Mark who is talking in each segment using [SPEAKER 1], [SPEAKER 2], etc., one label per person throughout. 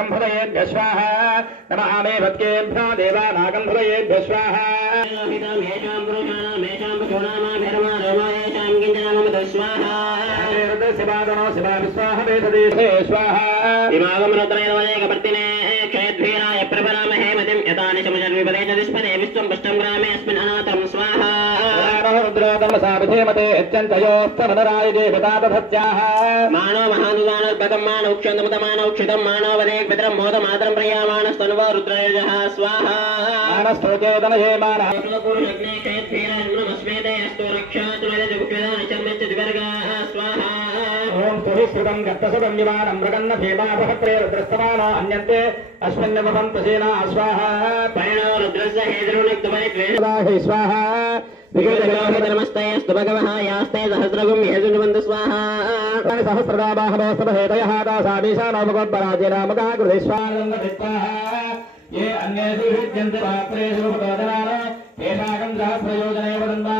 [SPEAKER 1] नागम्भुदयेभ्य स्वाहा। नम आमे भक्तेभ्यो देवानागम्भुदयेभ्य स्वाहा शिवादनो शिवा विश्वाह वेददेशे स्वाहा।
[SPEAKER 2] इमागम रत्नैर्वदेकपत्तिने क्षेत्रीराय प्रभरामहे मतिम् శివాదనో శివా విశ్వాహ వేదదేశే స్వాహ ఇమాగం రుద్రేణ వదే కపర్దినే క్షయద్భీరాయ ప్రబలామహే మతిం యథాని శమజర్విపదే చ దిష్పదే విశ్వం పుష్టం గ్రామే అస్మిన్ అనాథం స్వాహ
[SPEAKER 1] రుద్రోదమసాభిధేమతే యచ్చంతయోస్తనరాయ దేవతాపత్యాహ
[SPEAKER 2] మానవ మహానుదానోద్భగం మానౌక్షంతముతమానౌక్షితం మానవదే పితరం మోదమాతరం ప్రయామానస్తనువ రుద్రయజ స్వాహ
[SPEAKER 1] మానస్తోచేతనయే మాన
[SPEAKER 2] పురుషగ్నే
[SPEAKER 1] సుహిశ్రుతం గత్తసుతం విమానం మృగన్న భీమాపహత్రే రుద్రస్తమానో అన్యంతే అస్మిన్నమం ప్రసేనా స్వాహ.
[SPEAKER 2] పైణో రుద్రస్య హేతురునిక్తమని హే
[SPEAKER 1] స్వాహ.
[SPEAKER 2] యాస్తే సహస్రగుం
[SPEAKER 1] స్వాహ. ఏ విద్యంతి పాత్రేషు ఏషాకం సహస్రయోజనే వదందానంద విత్తాః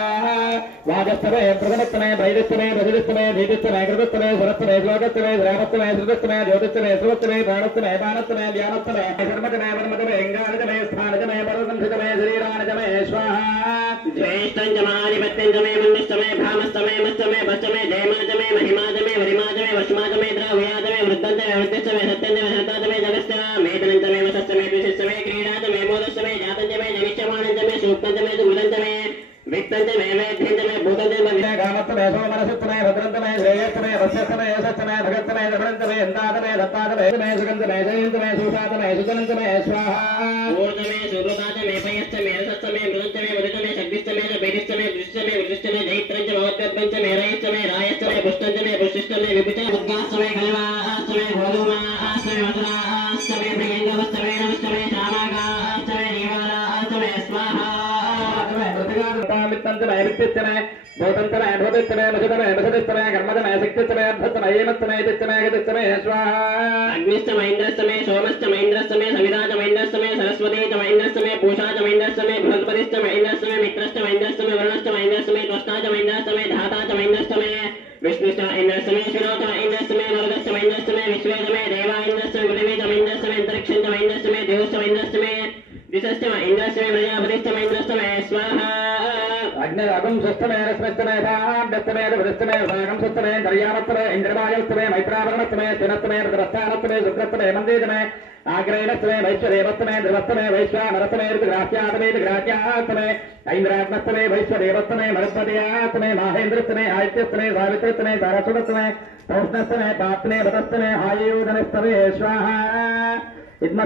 [SPEAKER 1] పద్మాభిష్టాపదోషదేవాపర్థంతు భాగ్యః జిమ్నైర్వాజేతనాగతో స్వాహ వాజస్తమే ప్రథమత్తమే వైదిస్తమే ప్రతిదిస్తమే భీతిస్తమే కృతస్తమే సురస్తమే శ్లోకస్తమే శ్రామస్తమే శృతస్తమే జ్యోతిస్తమే శ్రువస్తమే ప్రాణస్తమే పానస్తమే ధ్యానస్తమే కర్మజమే వర్మజమే ఇంగానజమే స్థానజమే పరసంధితమే శరీరానజమే స్వాహ
[SPEAKER 2] జ్యేష్ఠం చ మహాధిపత్యం చ మే మన్నిశ్చ మే భామశ్చ మే మశ్చ మే భశ్చ మే జయమా చ మే మహిమా చ మే వరిమా
[SPEAKER 1] మే విద్యా కామత్తమే సోమనసత్తమే భద్రంతమే శ్రేయస్తమే వశ్యస్తమే యశస్తమే భగత్తమే దృఢంతమే దంతాతమే దత్తాతమే మే సుగంధమే జయంతమే సుషాతమే సుగంధమే స్వాహ
[SPEAKER 2] ఊర్ధమే సుహృతా చ మే పయశ్చ మే రసశ్చ మే మృతం చ మే మృతం చ మే శక్తిశ్చ మే చ బైరిశ్చ మే
[SPEAKER 1] ಮಿತ್ತಂಜನ ಐವಿತ್ಯಚ್ಚನೆ ಭೂತಂಚನ ಅಡ್ಭುತಚ್ಚನೆ ಮಸದನ ಎಡಸದಚ್ಚನೆ ಕರ್ಮಜನ ಸಿಕ್ತಚ್ಚನೆ ಅದ್ಭುತನ ಐಮತ್ತನ ಐತಚ್ಚನೆ ಐತಚ್ಚನೆ ಸ್ವಾಹ
[SPEAKER 2] ಅಗ್ನಿಶ್ಚ ಮಹೇಂದ್ರಸ್ತಮೆ ಸೋಮಶ್ಚ ಮಹೇಂದ್ರಸ್ತಮೆ ಸವಿಧಾಚ ಮಹೇಂದ್ರಸ್ತಮೆ ಸರಸ್ವತಿ ಚ ಮಹೇಂದ್ರಸ್ತಮೆ ಪೂಷಾ ಚ ಮಹೇಂದ್ರಸ್ತಮೆ ಬೃಹಸ್ಪತಿಶ್ಚ ಮಹೇಂದ್ರಸ್ತಮೆ ಮಿತ್ರಶ್ಚ ಮಹೇಂದ್ರಸ್ತಮೆ ವರುಣಶ್ಚ ಮಹೇಂದ್ರಸ್ತಮೆ ತ್ವಷ್ಟಾ ಚ ಮಹೇಂದ್ರಸ್ತಮೆ ಧಾತಾ ಚ ಮಹೇಂದ್ರಸ್ತಮೆ विष्णुश्च इन्द्रस्तमे शिरोच इन्द्रस्तमे मरुदश्च इन्द्रस्तमे विश्वेदमे देवा इन्द्रस्तमे पृथिवीच इन्द्रस्तमे अन्तरिक्षञ्च इन्द्रस्तमे देवश्च इन्द्रस्तमे दिशश्च इन्द्रस्तमे प्रजापतिश्च इन्द्रस्तमे स्वाहा
[SPEAKER 1] അഗ്നയാഗം സ്വസ്ഥമേന സ്മൃത്തമേധാണ്ടത്തമേ വൃത്തമേ ഭാഗം സ്വസ്ഥമേ കല്യാണത്തമേ ഇന്ദ്രമായത്തമേ മൈത്രാഭരണത്തമേ ചിനത്തമേ ദൃസ്ഥാനത്തമേ ശുക്രത്തമേ മന്ദിരമേ ആഗ്രഹണത്തമേ വൈശ്വദേവത്തമേ ധ്രുവത്തമേ വൈശ്വാമരത്തമേ ഗ്രാഹ്യാതമേ ഗ്രാഹ്യാത്തമേ ഐന്ദ്രാത്മത്തമേ വൈശ്വദേവത്തമേ മരസ്പതിയാത്തമേ മഹേന്ദ്രത്തമേ ആദിത്യത്തമേ സാവിത്രത്തമേ സരസ്വതത്തമേ പൗഷ്ണത്തമേ പാപ്നേ വതസ്തമേ ഹായൂധനസ്തമേ സ്വാഹ ഇന്ന്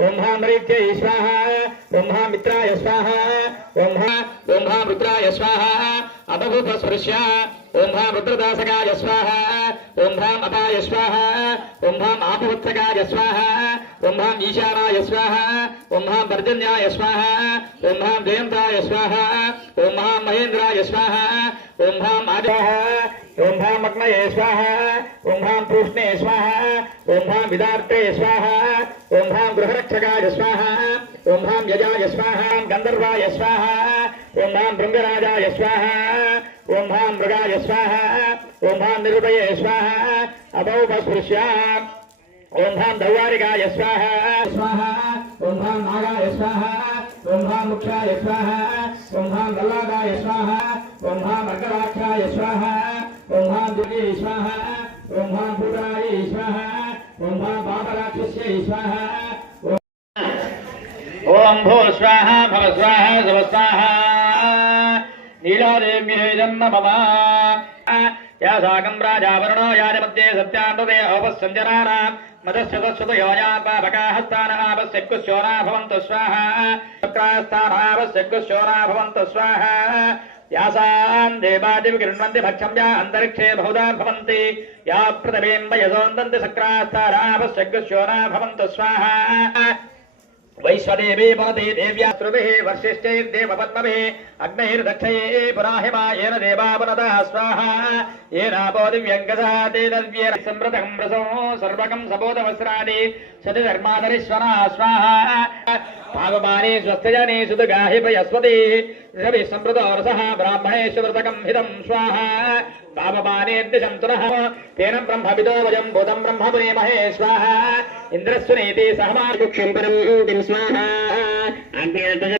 [SPEAKER 1] ओम हा मृत्य स्वाहा ओम हा मित्राय स्वाहा ओम ओम हा स्वाहा स्पृश्य ओम रुद्रदासकाय स्वाहा ओम अपाय स्वाहा ओम स्वाहा ओम ईशानाय स्वाहा ओम स्वाहा ओम जयंताय स्वाहा ओम स्वाहा ओम ओम स्वाहा ओम स्वाहा ओं भां विदार्ते स्वाहा ओं भां गृहरक्षकाय स्वाहा ओं भां यजाय स्वाहा गन्धर्वाय स्वाहा ओं भां भृङ्गराजाय स्वाहा ओं भां मृगाय स्वाहा ओं भां निरुपये स्वाहा अभौपस्पृश्या ओं भां धौवारिकाय स्वाहा स्वाहा ओं भां नागाय स्वाहा ओं भां मुख्याय स्वाहा ओं भां गल्लादाय स्वाहा ओं भां मकराक्षाय स्वाहा ओं भां दुर्गे स्वाहा ओं भां पुराय स्वाहा ఓం భాం స్వాహ ఓం భూ స్వాహ భవ స్వాహ శవ స్వాహ నీలాదేవ్యే జన్మ మమ యా సాకం రాజావరుణో యాని మధ్యే సత్యానృదే ఔపస్సంజనానాం మదస్యతస్వత యోజాన్ భవంతు స్వాహ శుక్రాస్థానాపస్యక్కుశోనా భవంతు స్వాహ యాసాన్ దేవాదివి గృహ్ణంతి భక్షం యా అంతరిక్షే బహుదా భవంతి యా పృథివీం వయసోందంతి శుక్రాస్థానాపస్యక్కుశోనా భవంతు वैश्वदेवी भवति देव्या श्रुतिः वर्षिष्ठैर्देवपद्मभिः अग्नैर्दक्षये पुराहिमा येन देवा पुरतः स्वाहा येनापो दिव्यङ्गसा तेन संवृतम् रसो सर्वकम् सपोतवस्त्राणि शतिधर्मादरीश्वरा स्वाहा पावमाने स्वस्थजने सुदगाहि पयस्वति रवि संवृतो रसः ब्राह्मणेषु व्रतकम् हितम् स्वाहा पावमाने दिशम् तेन ब्रह्मविदो वयम् भूतम् ब्रह्मपुरेमहे स्वाहा ఇంద్రస్వనేతే సహమార్గుక్షం
[SPEAKER 2] పరం స్వాహ. అగ్ని